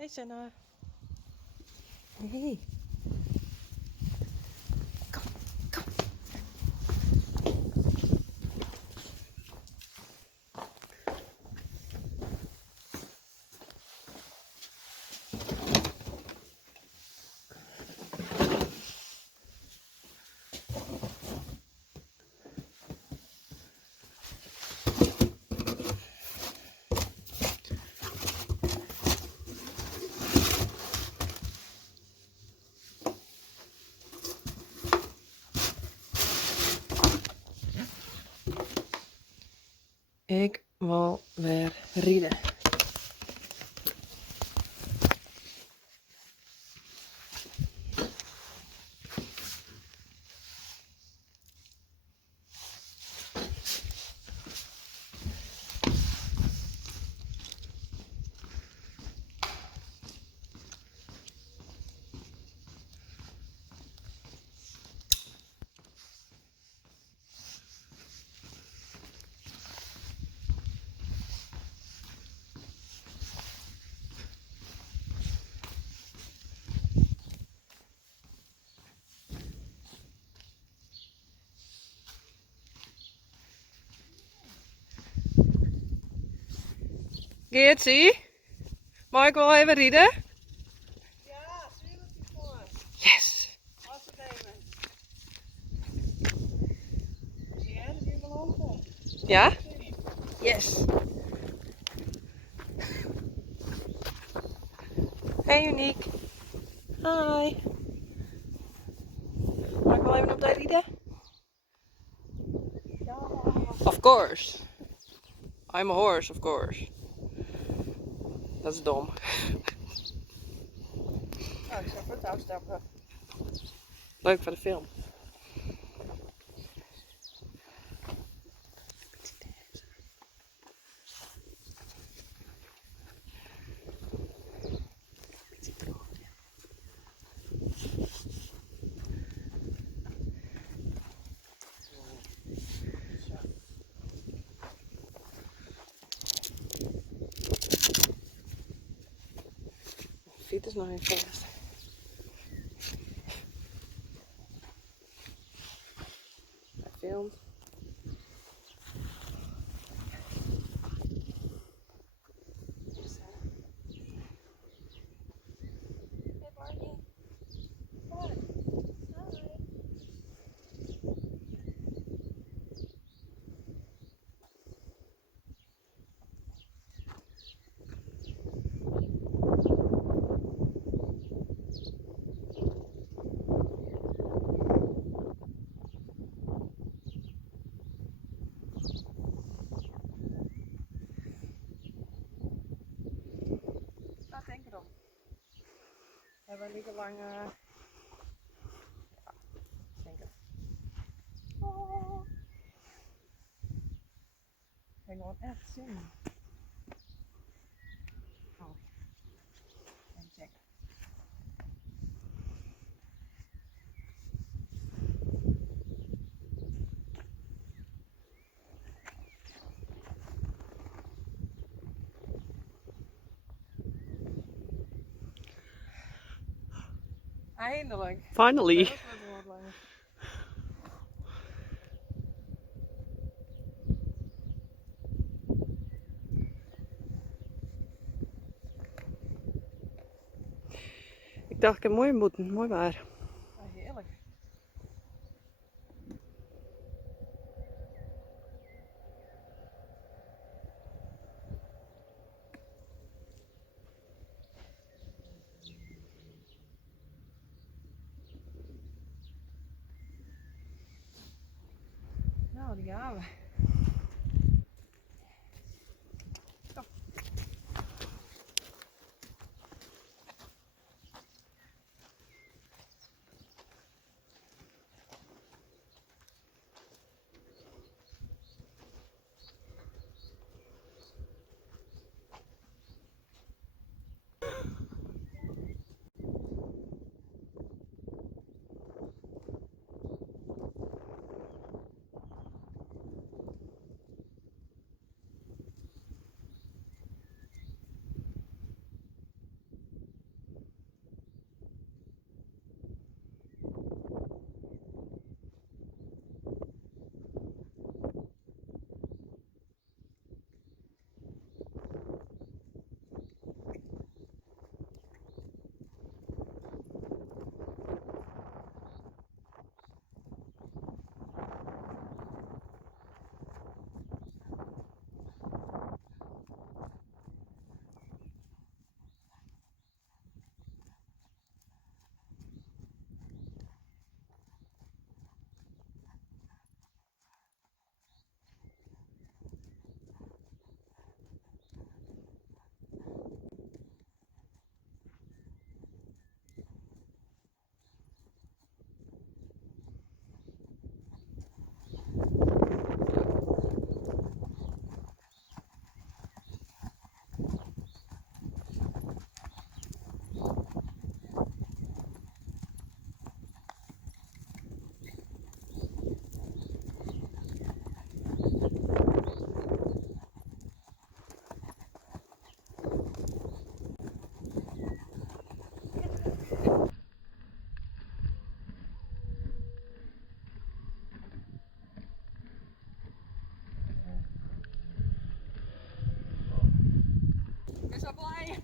Hey Senna. Hey. Kom, kom. Ik wil weer rijden. Geertje, mag ik wel even rijden? Ja, tuurlijk voor. Yes! Als het even. Zie jij dat je wel omkomt? Ja? Yes! Hey Uniek. Hi. Mag ik wel even op de rijden? Ja. Of course. I'm a horse, of course. Dat is dom. Nou, ik zou voor het afstappen. Leuk voor de film. De fiets is nog in vast. Hij filmt. Hey Barney. What? Hi. Nou, denk erom. Hebben we niet te lang... Ja, denk het. Oh. Ik ben gewoon echt zin. Oh. En check. Eindelijk. Finally. Dat wordt wel wat langer. Ik dacht ik heb mooi moeten, mooi waar. Oh, heerlijk. Nou, die gaan we. Kom. is zo blij.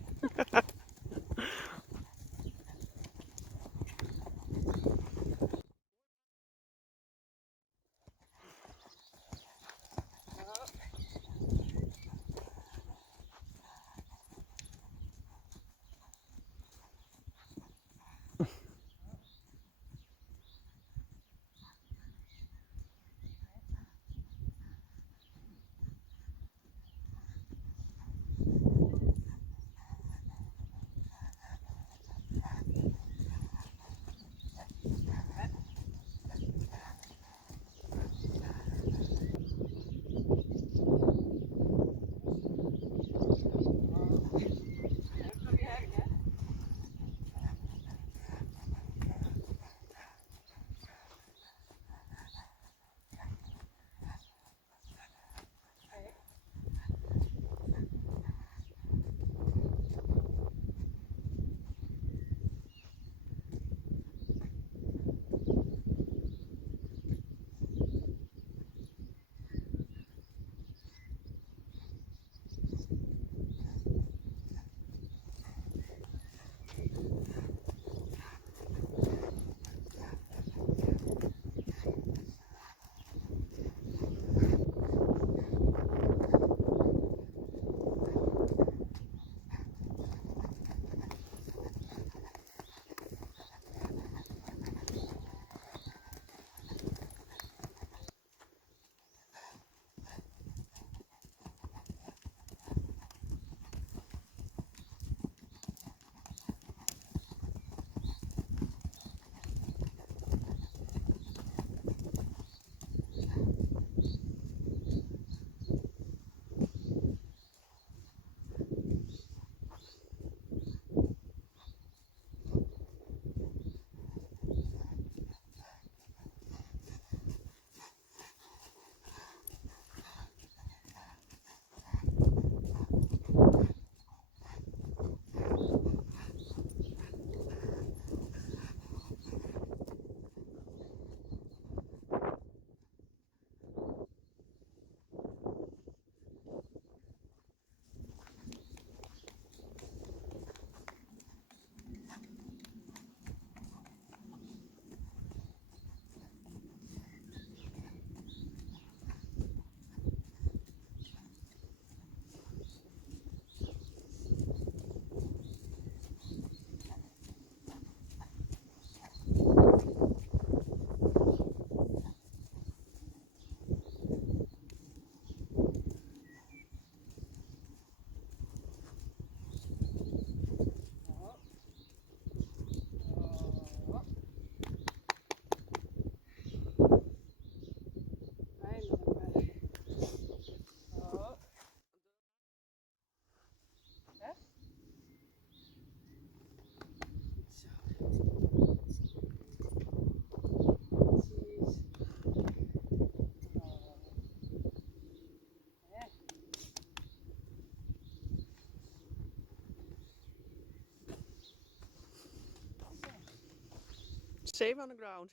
Safe on the ground.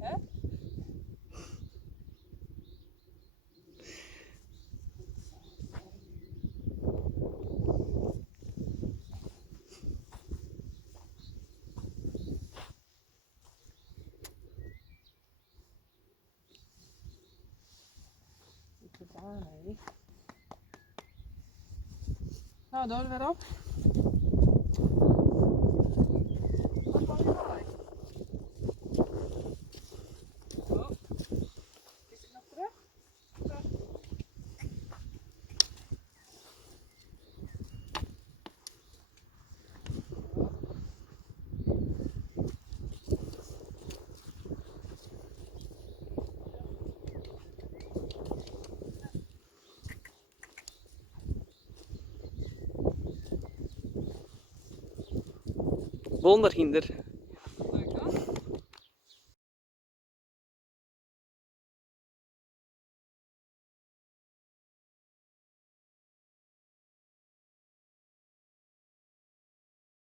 Hè? Nou, doe er weer op. Wat wil je nou? Oh. Is het nog terug? Wonderhinder.